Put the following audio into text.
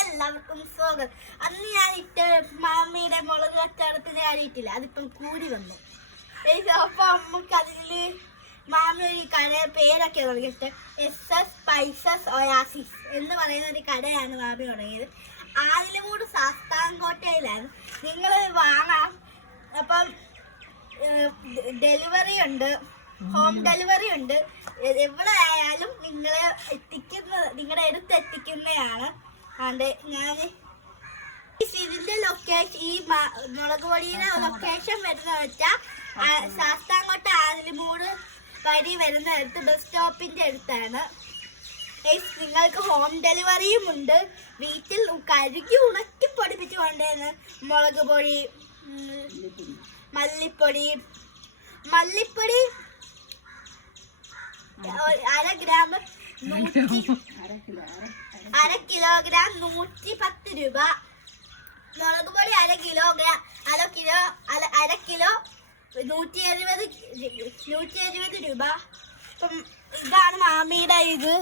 എല്ലാവർക്കും സ്വാഗതം. അന്ന് ഞാനിട്ട് മാമിയുടെ മുളക് കച്ചവടത്തിന് ഞാനിട്ടില്ല, അതിപ്പം കൂടി വന്നു. അപ്പൊ നമുക്ക് അതില് മാമി ഒരു കട പേരൊക്കെ തുടങ്ങിയിട്ട് SS സ്പൈസസ് ഒയാസിസ് എന്ന് പറയുന്ന ഒരു കടയാണ് മാമി തുടങ്ങിയത്. ആലിമൂട് ശാസ്താംകോട്ടയിലാണ്. നിങ്ങൾ വാങ്ങാം. അപ്പം ഡെലിവറി ഉണ്ട്, ഹോം ഡെലിവറി ഉണ്ട്. എവിടെ ആയാലും നിങ്ങളെ നിങ്ങളുടെ അടുത്ത് എത്തിക്കുന്നതാണ്. അതുകൊണ്ട് ഞാൻ ഇതിന്റെ ലൊക്കേഷൻ, ഈ മുളക് പൊടിയുടെ ലൊക്കേഷൻ വരുന്ന വെച്ചാൽ ശാസ്താംകോട്ട ആലിമൂട് വഴി വരുന്ന അടുത്ത് ബസ് സ്റ്റോപ്പിന്റെ അടുത്താണ്. നിങ്ങൾക്ക് ഹോം ഡെലിവറിയും ഉണ്ട്. വീട്ടിൽ കഴുകി ഉണക്കി പൊടിപ്പിച്ച് കൊണ്ടുവരുന്ന മുളക് പൊടി, മല്ലിപ്പൊടി 1 കിലോഗ്രാം 110 രൂപ. മുളക് പൊടി 1 കിലോഗ്രാം 1 കിലോ 170 രൂപ. അപ്പം ഇതാണ് മാമിയുടെ ഇത്.